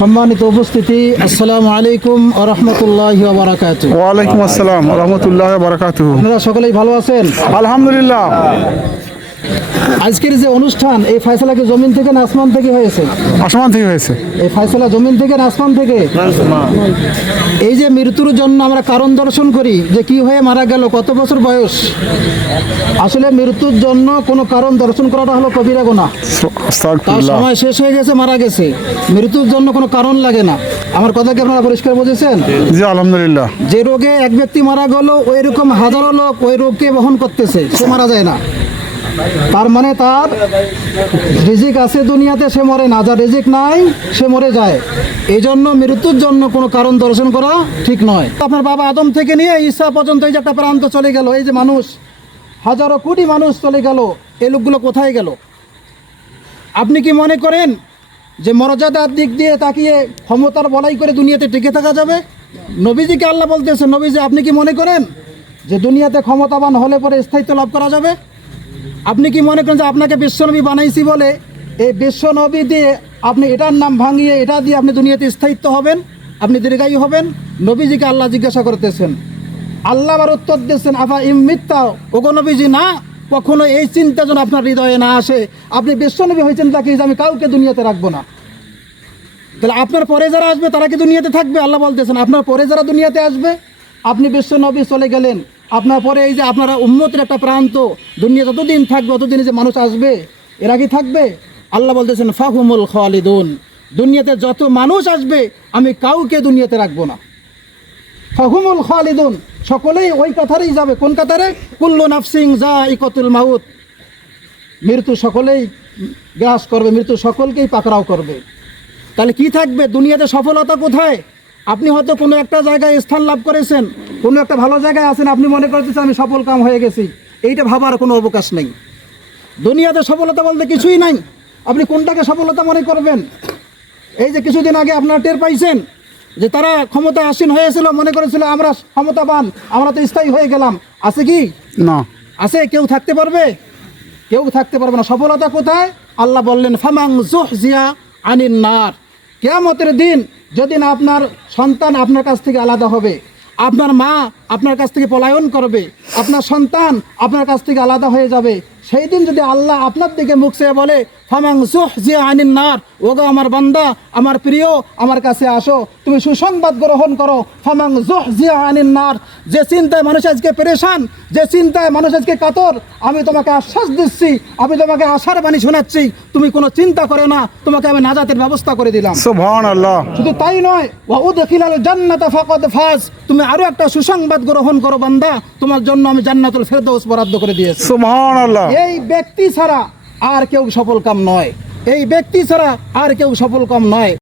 সম্মানিত উপস্থিতি, আসসালামু আলাইকুম ওয়া রাহমাতুল্লাহি ওয়া বারাকাতুহু। ওয়া আলাইকুম আসসালাম ওয়া রাহমাতুল্লাহি ওয়া বারাকাতুহু। আপনারা সকলেই ভালো আছেন? আলহামদুলিল্লাহ। আজকের যে অনুষ্ঠান, এই ফয়সালা কি জমিন থেকে না আসমান থেকে হয়েছে? আসমান থেকে হয়েছে। এই ফয়সালা জমিন থেকে না আসমান থেকে? এই যে মৃত্যুর জন্য আমরা কারণ দর্শন করি, যে কি হয়ে মারা গেল, কত বছর বয়স, আসলে মৃত্যুর জন্য কোনো কারণ দর্শন করাটা হলো কবিরা গুনাহ। তার আস্তাগফিরুল্লাহ। সময় শেষ হয়ে গেছে, মারা গেছে। মৃত্যুর জন্য কোনো কারণ লাগে না। আমার কথা কি আপনারা পরিষ্কার বুঝেছেন? জি আলহামদুলিল্লাহ। যে রোগে এক ব্যক্তি মারা গেল, ওই রকম হাজারো লোক ওই রোগকে বহন করতেছে, সে মারা যায় না। তার মানে তার রিজিক আছে দুনিয়াতে, সে মরে না। যার রিজিক নাই সে মরে যায়। এই জন্য মৃত্যুর জন্য কোনো কারণ দর্শন করা ঠিক নয়। আপনার বাবা আদম থেকে নিয়ে ঈসা পর্যন্ত এই যে একটা প্রান্ত চলে গেল, এই যে মানুষ, হাজারো কোটি মানুষ চলে গেল, এই লোকগুলো কোথায় গেল? আপনি কি মনে করেন যে মর্যাদার দিক দিয়ে তাকিয়ে ক্ষমতার বলাই করে দুনিয়াতে টিকে থাকা যাবে? নবীজিকে আল্লাহ বলতেছে, নবীজি আপনি কি মনে করেন যে দুনিয়াতে ক্ষমতাবান হলে পরে স্থায়িত্ব লাভ করা যাবে? আপনি কি মনে করেন যে আপনাকে বিশ্বনবী বানাইছি বলে এই বিশ্বনবী দিয়ে আপনি এটার নাম ভাঙিয়ে এটা দিয়ে আপনি দুনিয়াতে স্থায়িত্ব হবেন, আপনি দীর্ঘায়ু হবেন? নবীজিকে আল্লাহ জিজ্ঞাসা করতেছেন, আল্লাহ আবার উত্তর দিচ্ছেন, আফা ইমিত্তা, ওগো নবীজি না, কখনো এই চিন্তা যেন আপনার হৃদয়ে না আসে। আপনি বিশ্বনবী হয়েছেন তাকে যে আমি কাউকে দুনিয়াতে রাখবো না। তাহলে আপনার পরে যারা আসবে তারা কি দুনিয়াতে থাকবে? আল্লাহ বলতেছেন আপনার পরে যারা দুনিয়াতে আসবে, আপনি বিশ্বনবী চলে গেলেন, আপনার পরে এই যে আপনারা উম্মতের একটা প্রান্ত, দুনিয়া যতদিন থাকবে ততদিন যে মানুষ আসবে, এরা কি থাকবে? আল্লাহ বলতেছেন ফাহুমুল খালিদুন, দুনিয়াতে যত মানুষ আসবে আমি কাউকে দুনিয়াতে রাখবো না। ফাহুমুল খালিদুন, সকলেই ওই কাতারেই যাবে। কোন কাতারে? কুল্লু নাফসিন যায়িকাতুল মাউত, মৃত্যু সকলেই গ্রাস করবে, মৃত্যু সকলকেই পাকড়াও করবে। তাহলে কি থাকবে দুনিয়াতে? সফলতা কোথায়? আপনি হয়তো কোনো একটা জায়গায় স্থান লাভ করেছেন, কোনো একটা ভালো জায়গায় আছেন, আপনি মনে করতেছেন আমি সফল কাম হয়ে গেছি। এইটা ভাবার কোনো অবকাশ নেই। দুনিয়াতে সফলতা বলতে কিছুই নাই। আপনি কোনটাকে সফলতা মনে করবেন? এই যে কিছুদিন আগে আপনারা টের পাইছেন যে তারা ক্ষমতায় আসীন হয়েছিল, মনে করেছিল আমরা ক্ষমতাবান, আমরা তো স্থায়ী হয়ে গেলাম। আছে কি? না। আছে? কেউ থাকতে পারবে? কেউ থাকতে পারবে না। সফলতা কোথায়? আল্লাহ বললেন ফামাং যুহজিয়া আনিন নার, কিয়ামতের দিন যেদিন আপনার সন্তান আপনার কাছ থেকে আলাদা হবে, আপনার মা আপনার কাছ থেকে পলায়ন করবে, আপনার সন্তান আপনার কাছ থেকে আলাদা হয়ে যাবে, সেই দিন যদি আল্লাহ আপনার দিকে মুখ চেয়ে বলে ফামাং যুহজিয়া আনিন নার, ওগো আমার বান্দা, আমার প্রিয়, আমার কাছে আসো, তুমি সুসংবাদ গ্রহণ করো। ফামাং যুহজিয়া আনিন নার, যে চিন্তায় মানুষ আজকে পেরেশান, যে চিন্তায় মানুষ আজকে কাতর, আমি তোমাকে আশ্বাস দিচ্ছি, আমি তোমাকে আশার বাণী শোনাচ্ছি, তুমি কোনো চিন্তা করে না, তোমাকে আমি নাজাতের ব্যবস্থা করে দিলাম। সুবহানাল্লাহ। শুধু তাই নয়, ওয়া উদখিলাল জান্নাতা ফাকাদ ফাজ, তুমি আরো একটা সুসংবাদ গ্রহণ করো বান্দা, তোমার জন্য আমি জান্নাতুল ফেরদৌস বরাদ্দ করে দিয়েছি। সুবহানাল্লাহ। এই ব্যক্তি ছাড়া আর কেউ সফল কাম নয়, এই ব্যক্তি ছাড়া আর কেউ সফল কাম নয়।